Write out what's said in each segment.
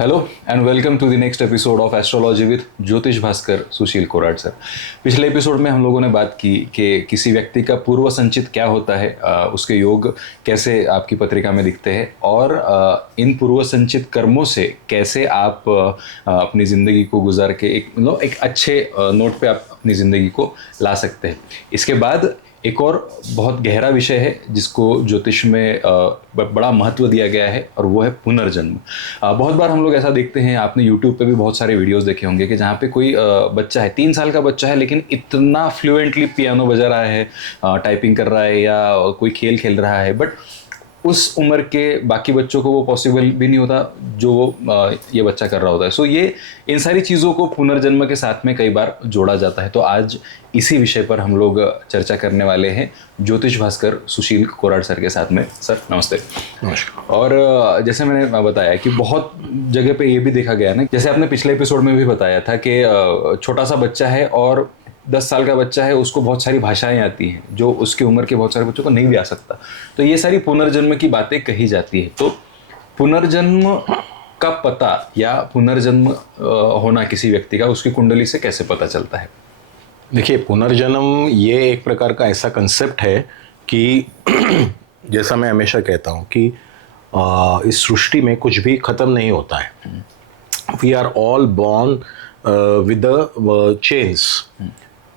Hello and welcome to the next episode of astrology with Jyotish Bhaskar Sushil Korat sir. पिछले episode में हम लोगों ने बात की कि किसी व्यक्ति का पूर्व संचित क्या होता है, उसके योग कैसे आपकी पत्रिका में दिखते हैं और इन पूर्व संचित कर्मों से कैसे आप अपनी ज़िंदगी को गुजार के एक अच्छे नोट पे आप अपनी ज़िंदगी को ला सकते हैं। इसके बाद एक और बहुत गहरा विषय है जिसको ज्योतिष में बड़ा महत्व दिया गया है और वो है पुनर्जन्म। बहुत बार हम लोग ऐसा देखते हैं, आपने यूट्यूब पे भी बहुत सारे वीडियोस देखे होंगे कि जहाँ पे कोई बच्चा है, 3 साल का बच्चा है, लेकिन इतना फ्लुएंटली पियानो बजा रहा है, टाइपिंग कर रहा है या कोई खेल खेल रहा है, बट उस उम्र के बाकी बच्चों को वो पॉसिबल भी नहीं होता जो ये बच्चा कर रहा होता है। सो ये इन सारी चीज़ों को पुनर्जन्म के साथ में कई बार जोड़ा जाता है। तो आज इसी विषय पर हम लोग चर्चा करने वाले हैं ज्योतिष भास्कर सुशील कोराट सर के साथ में। सर नमस्ते। नमस्कार। और जैसे मैंने बताया कि बहुत जगह पे ये भी देखा गया ना, जैसे आपने पिछले एपिसोड में भी बताया था कि छोटा सा बच्चा है और 10 साल का बच्चा है, उसको बहुत सारी भाषाएं आती हैं जो उसकी उम्र के बहुत सारे बच्चों को नहीं भी आ सकता। तो ये सारी पुनर्जन्म की बातें कही जाती है। तो पुनर्जन्म का पता या पुनर्जन्म होना किसी व्यक्ति का उसकी कुंडली से कैसे पता चलता है? देखिए, पुनर्जन्म ये एक प्रकार का ऐसा कंसेप्ट है कि जैसा मैं हमेशा कहता हूँ कि इस सृष्टि में कुछ भी ख़त्म नहीं होता है। We are all born with the chains.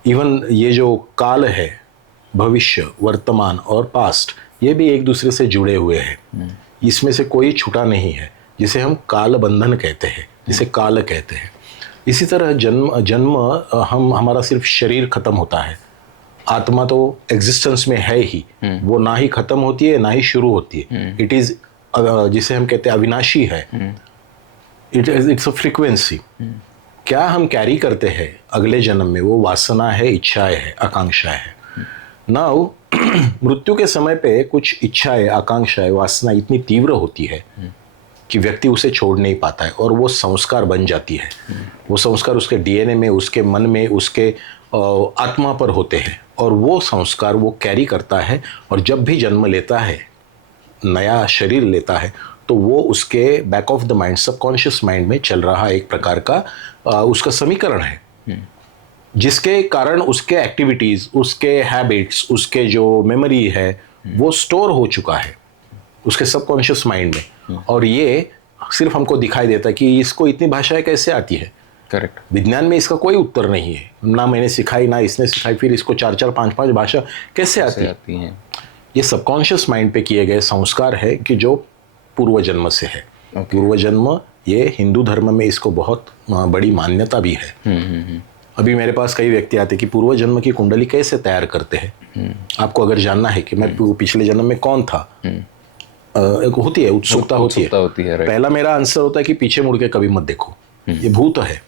Even ये जो काल है, भविष्य, वर्तमान और पास्ट, ये भी एक दूसरे से जुड़े हुए हैं। इसमें से कोई छूटा नहीं है, जिसे हम काल बंधन कहते हैं, जिसे काल कहते हैं। इसी तरह जन्म हमारा सिर्फ शरीर खत्म होता है, आत्मा तो एग्जिस्टेंस में है ही, वो ना ही खत्म होती है ना ही शुरू होती है। इट इज जिसे हम कहते हैं अविनाशी है। It's a frequency. क्या हम कैरी करते हैं अगले जन्म में, वो वासना है, इच्छाएं है, आकांक्षाएं है। नाउ मृत्यु के समय पे कुछ इच्छाएं, आकांक्षाएं, वासना इतनी तीव्र होती है कि व्यक्ति उसे छोड़ नहीं पाता है और वो संस्कार बन जाती है। वो संस्कार उसके डीएनए में, उसके मन में, उसके आत्मा पर होते हैं और वो संस्कार वो कैरी करता है। और जब भी जन्म लेता है, नया शरीर लेता है, तो वो उसके back of the mind, subconscious mind में चल रहा एक प्रकार का उसका समीकरण है, जिसके कारण उसके एक्टिविटीज़, उसके हैबिट्स, उसके जो मेमोरी है वो स्टोर हो चुका है उसके सबकॉन्शियस माइंड में। और ये सिर्फ हमको दिखाई देता है कि इसको इतनी भाषाएं कैसे आती है। करेक्ट। विज्ञान में इसका कोई उत्तर नहीं है, ना मैंने सिखाई ना इसने सिखाई, फिर इसको 4-4, 5-5 भाषा कैसे आती है। ये सबकॉन्शियस माइंड पे किए गए संस्कार है कि जो पूर्व जन्म से है। पूर्व जन्म, ये हिंदू धर्म में इसको बहुत बड़ी मान्यता भी है। अभी मेरे पास कई व्यक्ति आते कि पूर्व जन्म की कुंडली कैसे तैयार करते हैं। आपको अगर जानना है कि मैं पिछले जन्म में कौन था, होती है उत्सुकता होती है। पहला मेरा आंसर होता है कि पीछे मुड़ के कभी मत देखो, ये भूत है,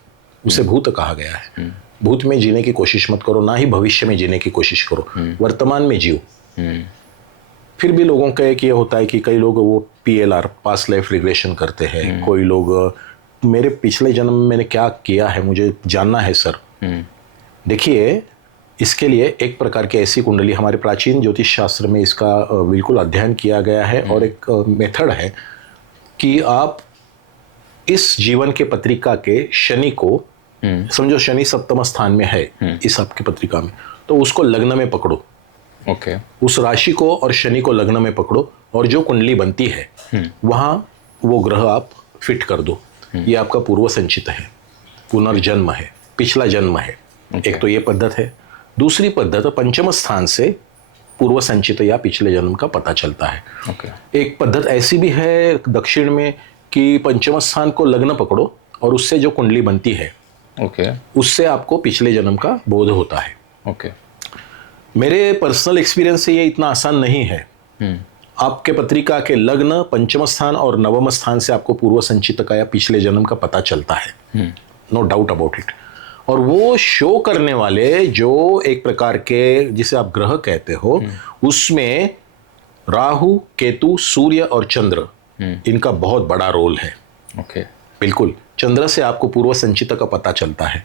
उसे भूत कहा गया है। भूत में जीने की कोशिश मत करो, ना ही भविष्य में जीने की कोशिश करो, वर्तमान में जियो। फिर भी लोगों का एक ये होता है कि कई लोग वो PLR, पास्ट लाइफ रिग्रेशन करते हैं। कोई लोग मेरे पिछले जन्म में मैंने क्या किया है मुझे जानना है सर। देखिए, इसके लिए एक प्रकार की ऐसी कुंडली हमारे प्राचीन ज्योतिष शास्त्र में इसका बिल्कुल अध्ययन किया गया है और एक मेथड है कि आप इस जीवन के पत्रिका के शनि को, समझो शनि सप्तम स्थान में है इस आपकी पत्रिका में, तो उसको लग्न में पकड़ो। ओके। उस राशि को और शनि को लग्न में पकड़ो और जो कुंडली बनती है वहाँ वो ग्रह आप फिट कर दो। ये आपका पूर्व संचित है, पुनर्जन्म है, पिछला जन्म है। एक तो ये पद्धत है। दूसरी पद्धत, पंचम स्थान से पूर्व संचित या पिछले जन्म का पता चलता है। एक पद्धत ऐसी भी है दक्षिण में कि पंचम स्थान को लग्न पकड़ो और उससे जो कुंडली बनती है उससे आपको पिछले जन्म का बोध होता है। मेरे पर्सनल एक्सपीरियंस से ये इतना आसान नहीं है। आपके पत्रिका के लग्न, पंचम स्थान और नवम स्थान से आपको पूर्व संचित का या पिछले जन्म का पता चलता है, नो डाउट अबाउट इट। और वो शो करने वाले जो एक प्रकार के, जिसे आप ग्रह कहते हो, उसमें राहु, केतु, सूर्य और चंद्र, इनका बहुत बड़ा रोल है। बिल्कुल, चंद्र से आपको पूर्व संचित का पता चलता है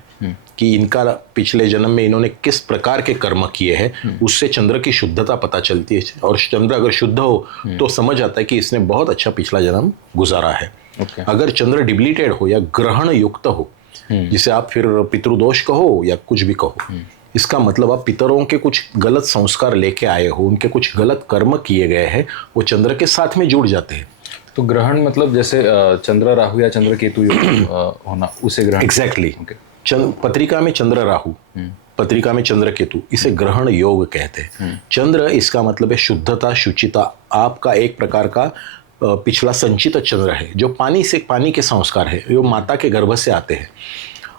कि इनका पिछले जन्म में इन्होंने किस प्रकार के कर्म किए हैं, उससे चंद्र की शुद्धता पता चलती है। और चंद्र अगर शुद्ध हो तो समझ आता है कि इसने बहुत अच्छा पिछला जन्म गुजारा है। ओके। अगर चंद्र डिब्लीटेड हो या ग्रहण युक्त हो, जिसे आप फिर पितृदोष कहो या कुछ भी कहो, इसका मतलब आप पितरों के कुछ गलत संस्कार लेके आए हो, उनके कुछ गलत कर्म किए गए हैं, वो चंद्र के साथ में जुड़ जाते हैं। तो ग्रहण मतलब जैसे चंद्र राहु या चंद्र केतु योग होना, उसे ग्रहण। एग्जैक्टली। पत्रिका में चंद्र राहु, पत्रिका में चंद्र केतु, इसे ग्रहण योग कहते हैं। चंद्र इसका मतलब है शुद्धता, शुचिता। आपका एक प्रकार का पिछला संचित चंद्र है, जो पानी के संस्कार है, जो माता के गर्भ से आते हैं।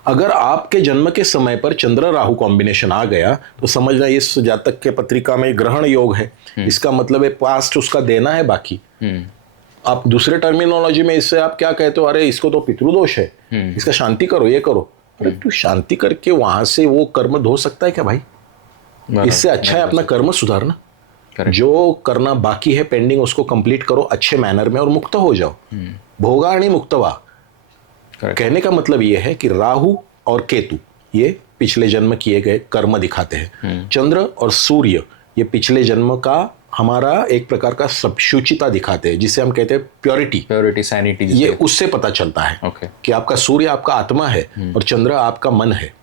अगर आपके जन्म के समय पर चंद्र राहु कॉम्बिनेशन आ गया तो समझना इस जातक के पत्रिका में ग्रहण योग है। इसका मतलब है पास्ट उसका देना है बाकी। आप दूसरे टर्मिनोलॉजी में इससे आप क्या कहते हो, अरे इसको तो पितृदोष है, इसका शांति करो, ये करो। अरे तू शांति करके वहां से वो कर्म धो सकता है क्या भाई? इससे अच्छा है अपना कर्म सुधारना। जो करना बाकी है पेंडिंग, उसको कंप्लीट करो अच्छे मैनर में और मुक्त हो जाओ। भोगा आणि मुक्तवा। कहने का मतलब ये है कि राहु और केतु ये पिछले जन्म किए गए कर्म दिखाते हैं। चंद्र और सूर्य ये पिछले जन्म का हमारा एक प्रकार का शुचिता दिखाते हैं, जिसे हम कहते हैं प्योरिटी, सैनिटी। ये उससे पता चलता है कि आपका सूर्य आपका आत्मा है और चंद्र आपका मन है।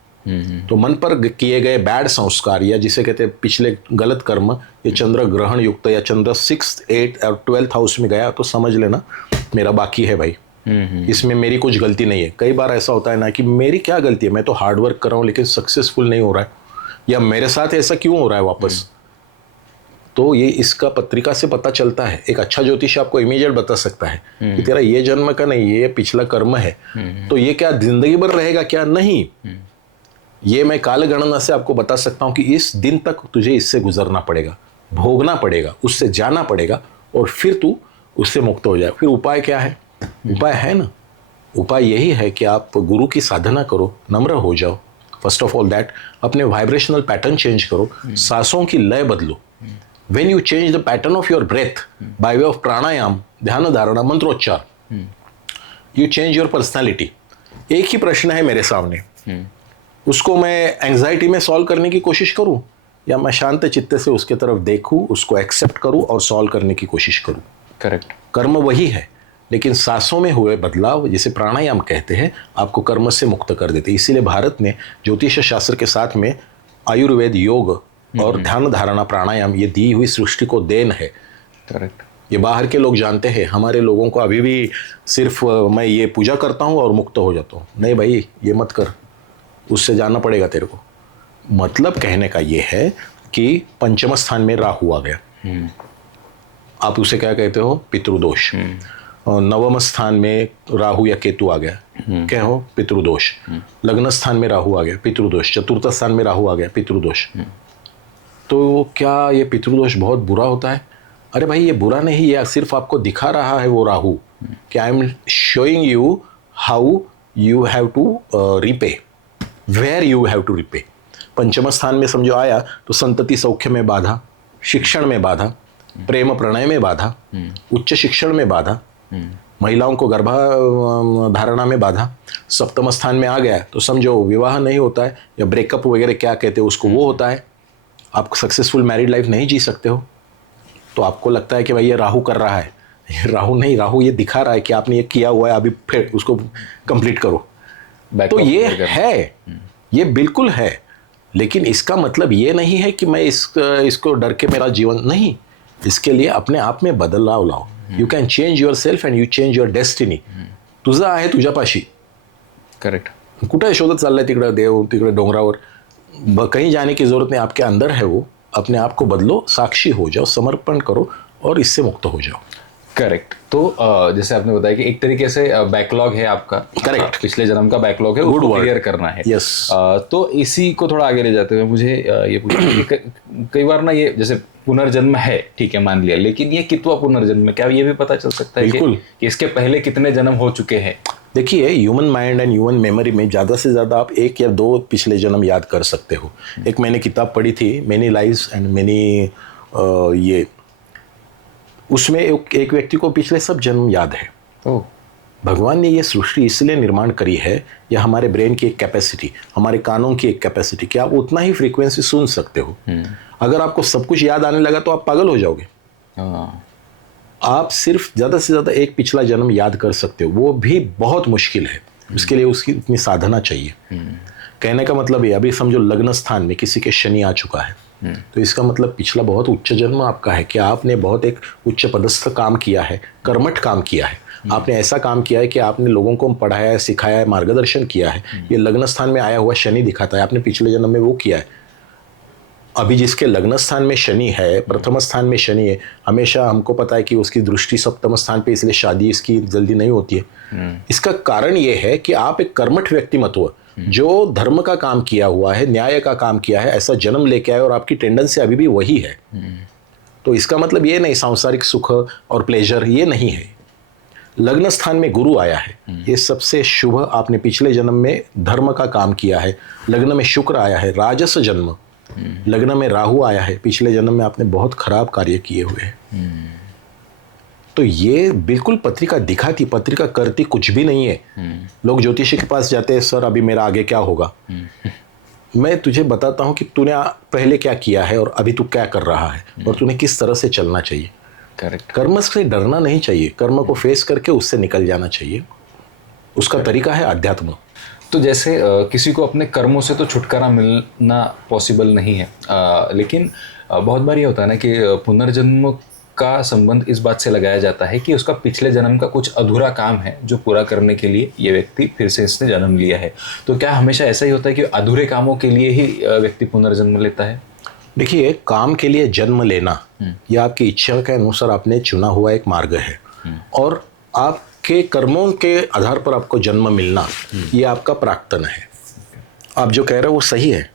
तो मन पर किए गए बैड संस्कार या जिसे कहते हैं पिछले गलत कर्म, ये चंद्र ग्रहण युक्त या चंद्र 6th, 8th और 12th हाउस में गया तो समझ लेना मेरा बाकी है भाई। इसमें मेरी कुछ गलती नहीं है। कई बार ऐसा होता है ना कि मेरी क्या गलती है, मैं तो हार्ड वर्क कर रहा हूँ लेकिन सक्सेसफुल नहीं हो रहा है, या मेरे साथ ऐसा क्यों हो रहा है वापस। तो ये इसका पत्रिका से पता चलता है। एक अच्छा ज्योतिष आपको इमीडिएट बता सकता है कि तेरा ये जन्म का नहीं, ये पिछला कर्म है। तो ये क्या जिंदगी भर रहेगा क्या? नहीं। ये मैं काल गणना से आपको बता सकता हूं कि इस दिन तक तुझे इससे गुजरना पड़ेगा, भोगना पड़ेगा, उससे जाना पड़ेगा और फिर तू उससे मुक्त हो जाए। फिर उपाय क्या है? उपाय है ना, उपाय यही है कि आप गुरु की साधना करो, नम्र हो जाओ। फर्स्ट ऑफ ऑल दैट, अपने वाइब्रेशनल पैटर्न चेंज करो, सांसों की लय बदलो। When you change the pattern of your breath by way of pranayam, ध्यान धारणा, मंत्रोच्चार, you change your personality। एक ही प्रश्न है मेरे सामने, उसको मैं एंजाइटी में सॉल्व करने की कोशिश करूं या मैं शांत चित्त से उसके तरफ देखूं, उसको एक्सेप्ट करूं और सॉल्व करने की कोशिश करूं। करेक्ट। कर्म वही है, लेकिन सांसों में हुए बदलाव, जिसे प्राणायाम कहते हैं, आपको कर्म से मुक्त कर देते। इसीलिए भारत ने ज्योतिष शास्त्र के साथ में आयुर्वेद, योग और ध्यान धारणा, प्राणायाम, ये दी हुई सृष्टि को देन है। करेक्ट। ये बाहर के लोग जानते हैं, हमारे लोगों को अभी भी सिर्फ मैं ये पूजा करता हूँ और मुक्त हो जाता हूँ। नहीं भाई, ये मत कर, उससे जाना पड़ेगा तेरे को। मतलब कहने का ये है कि पंचम स्थान में राहु आ गया, आप उसे क्या कहते हो? पितृदोष। नवम स्थान में राहु या केतु आ गया, क्या हो? पितृदोष। लग्न स्थान में राहु आ गया, पितृदोष। चतुर्थ स्थान में राहु आ गया, पितृदोष। तो क्या ये पितृदोष बहुत बुरा होता है? अरे भाई, ये बुरा नहीं, ये सिर्फ आपको दिखा रहा है वो राहु कि I am showing you how you have to repay, where you have to repay. पंचम स्थान में समझो आया तो संतति सौख्य में बाधा, शिक्षण में बाधा, प्रेम प्रणय में बाधा, उच्च शिक्षण में बाधा, महिलाओं को गर्भाधारणा में बाधा। सप्तम स्थान में आ गया तो समझो विवाह नहीं होता है या ब्रेकअप वगैरह क्या कहते हैं उसको, वो होता है। आप सक्सेसफुल मैरिड लाइफ नहीं जी सकते हो। तो आपको लगता है कि भाई ये राहु कर रहा है, ये राहु नहीं, राहु ये दिखा रहा है कि आपने ये किया हुआ है, अभी फिर उसको कंप्लीट करो। तो ये है, ये बिल्कुल है, लेकिन इसका मतलब ये नहीं है कि मैं इसको डर के मेरा जीवन नहीं। इसके लिए अपने आप में बदलाव लाओ। You can change your self and you change your destiny. तुझं आहे तुझ्यापाशी। करेक्ट। कुठे शोधत चाललाय तिकडं देव, तिकडे डोंगरावर? कहीं जाने की जरूरत नहीं, आपके अंदर है वो। अपने आप को बदलो, साक्षी हो जाओ, समर्पण करो और इससे मुक्त हो जाओ। करेक्ट। तो जैसे आपने बताया कि एक तरीके से बैकलॉग है आपका। करेक्ट। पिछले जन्म का बैकलॉग है, उसको क्लियर करना है। यस। तो इसी को थोड़ा आगे ले जाते हुए मुझे ये पूछना कि कई बार ना ये जैसे पुनर्जन्म है, ठीक है, मान लिया, लेकिन ये कितवा पुनर्जन्म है, क्या ये भी पता चल सकता है कि इसके पहले कितने जन्म हो चुके हैं? देखिए, human mind and human memory में ज़्यादा से ज़्यादा आप 1 या 2 पिछले जन्म याद कर सकते हो। एक मैंने किताब पढ़ी थी, मेनी लाइव्स एंड मेनी, ये उसमें एक व्यक्ति को पिछले सब जन्म याद है। भगवान ने ये सृष्टि इसलिए निर्माण करी है, या हमारे ब्रेन की एक कैपेसिटी, हमारे कानों की एक कैपेसिटी कि आप उतना ही फ्रीक्वेंसी सुन सकते हो। अगर आपको सब कुछ याद आने लगा तो आप पागल हो जाओगे। आप सिर्फ ज़्यादा से ज़्यादा एक पिछला जन्म याद कर सकते हो, वो भी बहुत मुश्किल है। उसके लिए उसकी इतनी साधना चाहिए। कहने का मतलब ये, अभी समझो लग्न स्थान में किसी के शनि आ चुका है, तो इसका मतलब पिछला बहुत उच्च जन्म आपका है कि आपने बहुत एक उच्च पदस्थ काम किया है, कर्मठ काम किया है। आपने ऐसा काम किया है कि आपने लोगों को पढ़ाया है, सिखाया है, मार्गदर्शन किया है। ये लग्न स्थान में आया हुआ शनि दिखाता है, आपने पिछले जन्म में वो किया है। अभी जिसके लग्न स्थान में शनि है, प्रथम स्थान में शनि है, हमेशा हमको पता है कि उसकी दृष्टि सप्तम स्थान पे, इसलिए शादी इसकी जल्दी नहीं होती है। इसका कारण ये है कि आप एक कर्मठ व्यक्तिमत्व जो धर्म का काम किया हुआ है, न्याय का काम किया है, ऐसा जन्म लेके आए और आपकी टेंडेंसी अभी भी वही है। तो इसका मतलब ये नहीं सांसारिक सुख और प्लेजर, ये नहीं है। लग्न स्थान में गुरु आया है, ये सबसे शुभ। आपने पिछले जन्म में धर्म का काम किया है। लग्न में शुक्र आया है, राजस जन्म। लग्न में राहु आया है, पिछले जन्म में आपने बहुत खराब कार्य किए हुए हैं। तो ये बिल्कुल पत्रिका दिखाती, पत्रिका करती कुछ भी नहीं है। लोग ज्योतिषी के पास जाते हैं, सर अभी मेरा आगे क्या होगा। मैं तुझे बताता हूं कि तूने पहले क्या किया है और अभी तू क्या कर रहा है और तूने किस तरह से चलना चाहिए। करेक्ट। कर्म से डरना नहीं चाहिए, कर्म को फेस करके उससे निकल जाना चाहिए। उसका तरीका है अध्यात्म। तो जैसे किसी को अपने कर्मों से तो छुटकारा मिलना पॉसिबल नहीं है, लेकिन बहुत बार ये होता है ना कि पुनर्जन्म का संबंध इस बात से लगाया जाता है कि उसका पिछले जन्म का कुछ अधूरा काम है जो पूरा करने के लिए ये व्यक्ति फिर से इसने जन्म लिया है। तो क्या हमेशा ऐसा ही होता है कि अधूरे कामों के लिए ही व्यक्ति पुनर्जन्म लेता है? देखिए, काम के लिए जन्म लेना यह आपकी इच्छा के अनुसार आपने चुना हुआ एक मार्ग है, और आपके कर्मों के आधार पर आपको जन्म मिलना ये आपका प्राक्तन है। आप जो कह रहे हो वो सही है।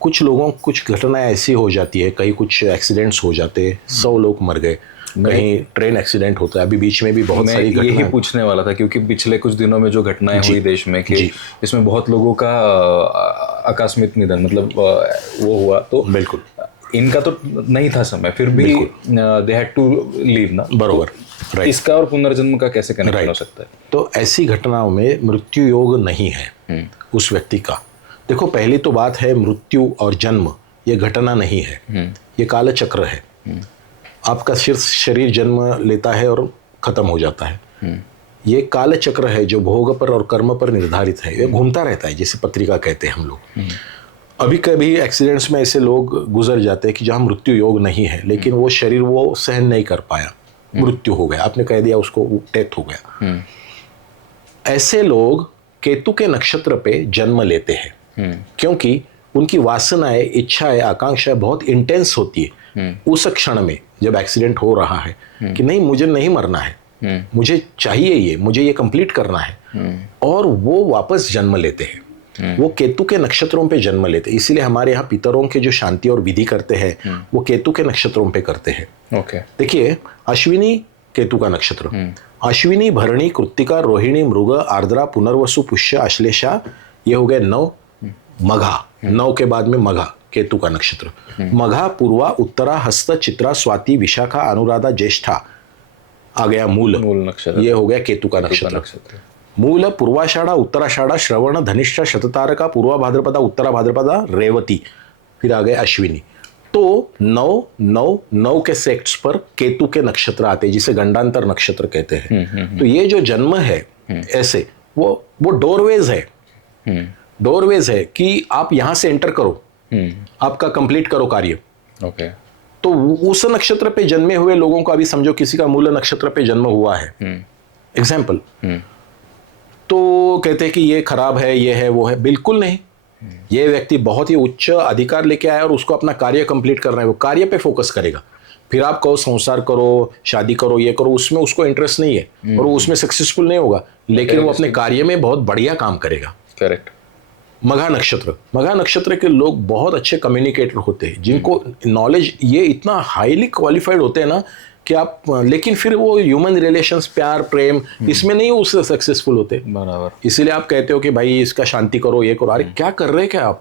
कुछ लोगों कुछ घटनाएं ऐसी हो जाती है, कहीं कुछ एक्सीडेंट्स हो जाते, 100 लोग मर गए, कहीं ट्रेन एक्सीडेंट होता है। अभी बीच में भी बहुत सारी घटनाएं, यही पूछने वाला था, क्योंकि पिछले कुछ दिनों में जो घटनाएं हुई देश में कि इसमें बहुत लोगों का आकस्मिक निधन, मतलब वो हुआ, तो बिल्कुल इनका तो नहीं था समय, फिर भी दे हैड टू लीव ना। बरोबर, तो इसका और पुनर्जन्म का कैसे कनेक्शन हो सकता है? तो ऐसी घटनाओं में मृत्यु योग नहीं है उस व्यक्ति का। देखो, पहली तो बात है, मृत्यु और जन्म ये घटना नहीं है, ये काल चक्र है। आपका शरीर जन्म लेता है और खत्म हो जाता है। ये काल चक्र है जो भोग पर और कर्म पर निर्धारित है, ये घूमता रहता है, जैसे पत्रिका कहते हैं हम लोग। अभी कभी एक्सीडेंट्स में ऐसे लोग गुजर जाते हैं कि जहाँ मृत्यु योग नहीं है, लेकिन वो शरीर वो सहन नहीं कर पाया, मृत्यु हो गया, आपने कह दिया उसको डेथ हो गया। ऐसे लोग केतु के नक्षत्र पे जन्म लेते हैं, क्योंकि उनकी वासनाएं, इच्छाएं, आकांक्षाएं बहुत इंटेंस होती है उस क्षण में जब एक्सीडेंट हो रहा है कि नहीं, मुझे नहीं मरना है, मुझे चाहिए ये, मुझे ये कंप्लीट करना है, और वो वापस जन्म लेते हैं। वो केतु के नक्षत्रों पे जन्म लेते हैं। इसीलिए हमारे यहाँ पितरों के जो शांति और विधि करते हैं वो केतु के नक्षत्रों पे करते हैं। ओके, देखिए, अश्विनी केतु का नक्षत्र, अश्विनी, भरणी, कृत्तिका, रोहिणी, मृग, आर्द्रा, पुनर्वसु, पुष्य, आश्लेषा, ये हो गए 9। मघा, 9 के बाद में मघा केतु का नक्षत्र। मघा, पूर्वा, उत्तरा, हस्त, चित्रा, स्वाति, विशाखा, अनुराधा, ज्येष्ठा आ गया मूल नक्षत्र, ये हो गया केतु का नक्षत्र। मूल, पूर्वाषाढ़ा, उत्तराषाढ़ा, श्रवण, धनिष्ठा, शततारका, पूर्वा भाद्रपदा, उत्तरा भाद्रपदा, रेवती, फिर आ गए अश्विनी। तो 9 के सेक्ट्स पर केतु के नक्षत्र आते हैं, जिसे गंडांतर नक्षत्र कहते हैं। तो ये जो जन्म है ऐसे, वो डोरवेज है, डोरवेज है कि आप यहां से एंटर करो, आपका कंप्लीट करो कार्य। ओके। तो उस नक्षत्र पे जन्मे हुए लोगों का, अभी समझो किसी का मूल नक्षत्र पे जन्म हुआ है, एग्जाम्पल, तो कहते हैं कि ये खराब है, ये है, वो है। बिल्कुल नहीं। ये व्यक्ति बहुत ही उच्च अधिकार लेके आया और उसको अपना कार्य कंप्लीट करना है, वो कार्य पे फोकस करेगा। फिर आप कहो संसार करो, शादी करो, ये करो, उसमें उसको इंटरेस्ट नहीं है और वो उसमें सक्सेसफुल नहीं होगा, लेकिन वो अपने कार्य में बहुत बढ़िया काम करेगा। करेक्ट। मघा नक्षत्र के लोग बहुत अच्छे कम्युनिकेटर होते हैं, जिनको नॉलेज ये इतना हाईली क्वालिफाइड होते हैं ना कि आप, लेकिन फिर वो ह्यूमन रिलेशंस, प्यार, प्रेम, इसमें नहीं उससे सक्सेसफुल होते। बराबर। इसीलिए आप कहते हो कि भाई इसका शांति करो, ये करो। अरे क्या कर रहे हैं क्या आप?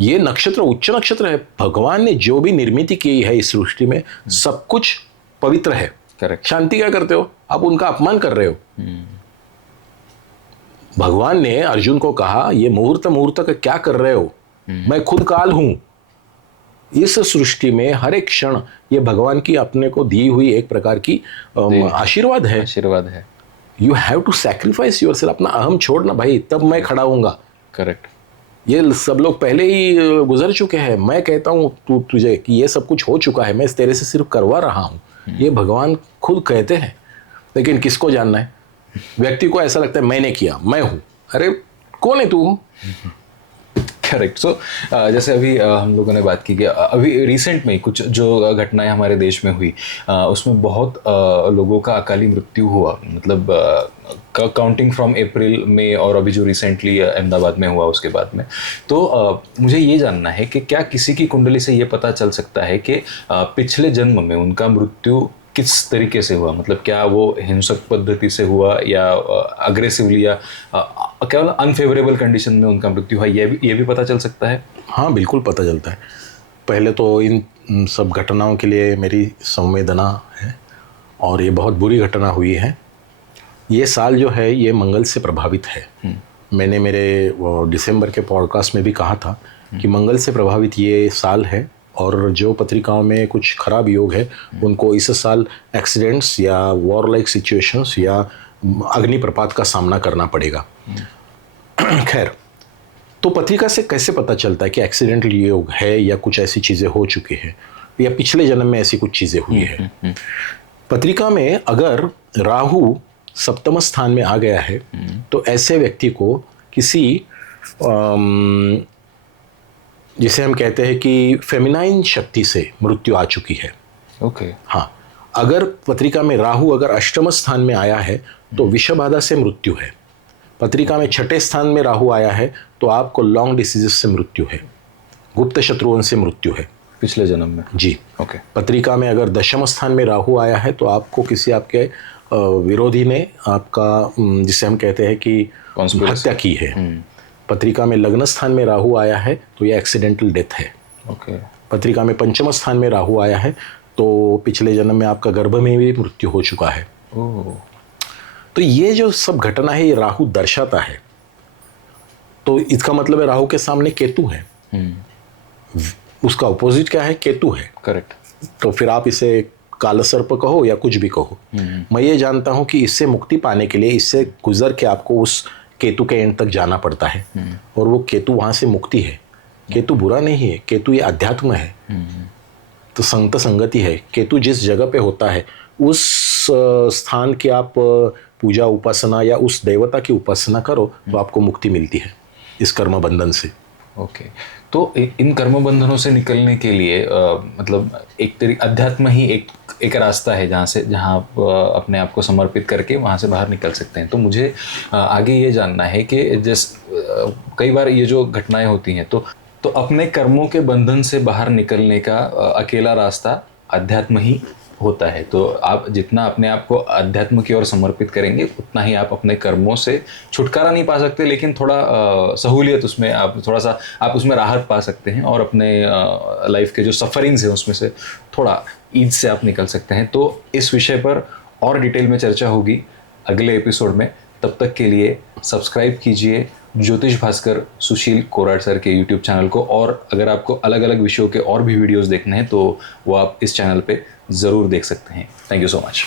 ये नक्षत्र उच्च नक्षत्र है। भगवान ने जो भी निर्मित की है इस सृष्टि में, सब कुछ पवित्र है। करेक्ट। शांति क्या करते हो आप? उनका अपमान कर रहे हो। भगवान ने अर्जुन को कहा, ये मुहूर्त का क्या कर रहे हो? मैं खुद काल हूं, इस सृष्टि में हर एक क्षण ये भगवान की अपने को दी हुई एक प्रकार की आशीर्वाद है। आशीर्वाद है। You have to sacrifice yourself, अपना अहम छोड़ना भाई, तब मैं खड़ा हूँगा। करेक्ट। ये सब लोग पहले ही गुजर चुके हैं। मैं कहता हूँ तुझे कि ये सब कुछ हो चुका है, मैं तेरे से सिर्फ करवा रहा हूँ, ये भगवान खुद कहते हैं। लेकिन किसको जानना है? व्यक्ति को ऐसा लगता है मैंने किया, मैं हूँ। अरे कौन है तू? करेक्ट। सो जैसे अभी हम लोगों ने बात की कि अभी रिसेंट में कुछ जो घटनाएं हमारे देश में हुई, उसमें बहुत लोगों का अकाली मृत्यु हुआ। मतलब काउंटिंग फ्रॉम अप्रैल में, और अभी जो रिसेंटली अहमदाबाद में हुआ उसके बाद में। तो मुझे ये जानना है कि क्या किसी की कुंडली से ये पता चल सकता है कि पिछले जन्म में उनका मृत्यु किस तरीके से हुआ? मतलब क्या वो हिंसक पद्धति से हुआ, या अग्रेसिवली, या केवल अनफेवरेबल कंडीशन में उनका मृत्यु हुआ? ये भी पता चल सकता है? हाँ, बिल्कुल पता चलता है। पहले तो इन सब घटनाओं के लिए मेरी संवेदना है, और ये बहुत बुरी घटना हुई है। ये साल जो है ये मंगल से प्रभावित है। मैंने मेरे दिसंबर के पॉडकास्ट में भी कहा था कि मंगल से प्रभावित ये साल है, और जो पत्रिकाओं में कुछ खराब योग है उनको इस साल एक्सीडेंट्स या वॉर लाइक सिचुएशंस या अग्निप्रपात का सामना करना पड़ेगा। खैर, तो पत्रिका से कैसे पता चलता है कि एक्सीडेंटल योग है, या कुछ ऐसी चीज़ें हो चुकी हैं, या पिछले जन्म में ऐसी कुछ चीज़ें हुई है? पत्रिका में अगर राहु सप्तम स्थान में आ गया है तो ऐसे व्यक्ति को किसी जिसे हम कहते हैं कि फेमिनाइन शक्ति से मृत्यु आ चुकी है। ओके। हाँ, अगर पत्रिका में राहु अगर अष्टम स्थान में आया है तो विषबाधा से मृत्यु है। पत्रिका में छठे स्थान में राहु आया है तो आपको लॉन्ग डिसीजेस से मृत्यु है, गुप्त शत्रुओं से मृत्यु है पिछले जन्म में। जी। ओके। पत्रिका में अगर दशम स्थान में राहु आया है तो आपको किसी आपके विरोधी ने आपका जिसे हम कहते हैं कि हत्या की है। पत्रिका में लग्न स्थान में राहु आया है तो ये एक्सीडेंटल डेथ है। ओके। पत्रिका में पंचम स्थान में राहु आया है तो पिछले जन्म में आपका गर्भ में भी मृत्यु हो चुका है। ओह। तो ये जो सब घटना है ये राहु दर्शाता है। तो इसका मतलब है राहु के सामने केतु है, उसका अपोजिट क्या है? केतु है। करेक्ट। तो फिर आप इसे काला सर्प कहो या कुछ भी कहो, मैं ये जानता हूं कि इससे मुक्ति पाने के लिए इससे गुजर के आपको उस केतु के एंड तक जाना पड़ता है, और वो केतु वहां से मुक्ति है। केतु बुरा नहीं है, केतु ये अध्यात्म है। तो संत संगति है। केतु जिस जगह पे होता है उस स्थान की आप पूजा उपासना या उस देवता की उपासना करो तो आपको मुक्ति मिलती है इस कर्म बंधन से। ओके। तो इन कर्म बंधनों से निकलने के लिए मतलब एक तरीके अध्यात्म ही एक रास्ता है जहाँ आप अपने आप को समर्पित करके वहाँ से बाहर निकल सकते हैं। तो मुझे आगे ये जानना है कि कई बार ये जो घटनाएं होती हैं तो अपने कर्मों के बंधन से बाहर निकलने का अकेला रास्ता अध्यात्म ही होता है। तो आप जितना अपने आप को अध्यात्म की ओर समर्पित करेंगे उतना ही आप अपने कर्मों से छुटकारा नहीं पा सकते, लेकिन थोड़ा सहूलियत उसमें आप थोड़ा सा आप उसमें राहत पा सकते हैं, और अपने लाइफ के जो सफरिंग्स हैं उसमें से थोड़ा ईज से आप निकल सकते हैं। तो इस विषय पर और डिटेल में चर्चा होगी अगले एपिसोड में। तब तक के लिए सब्सक्राइब कीजिए ज्योतिष भास्कर सुशील कोराट सर के यूट्यूब चैनल को, और अगर आपको अलग अलग विषयों के और भी वीडियोस देखने हैं तो वो आप इस चैनल पे ज़रूर देख सकते हैं। Thank you so much.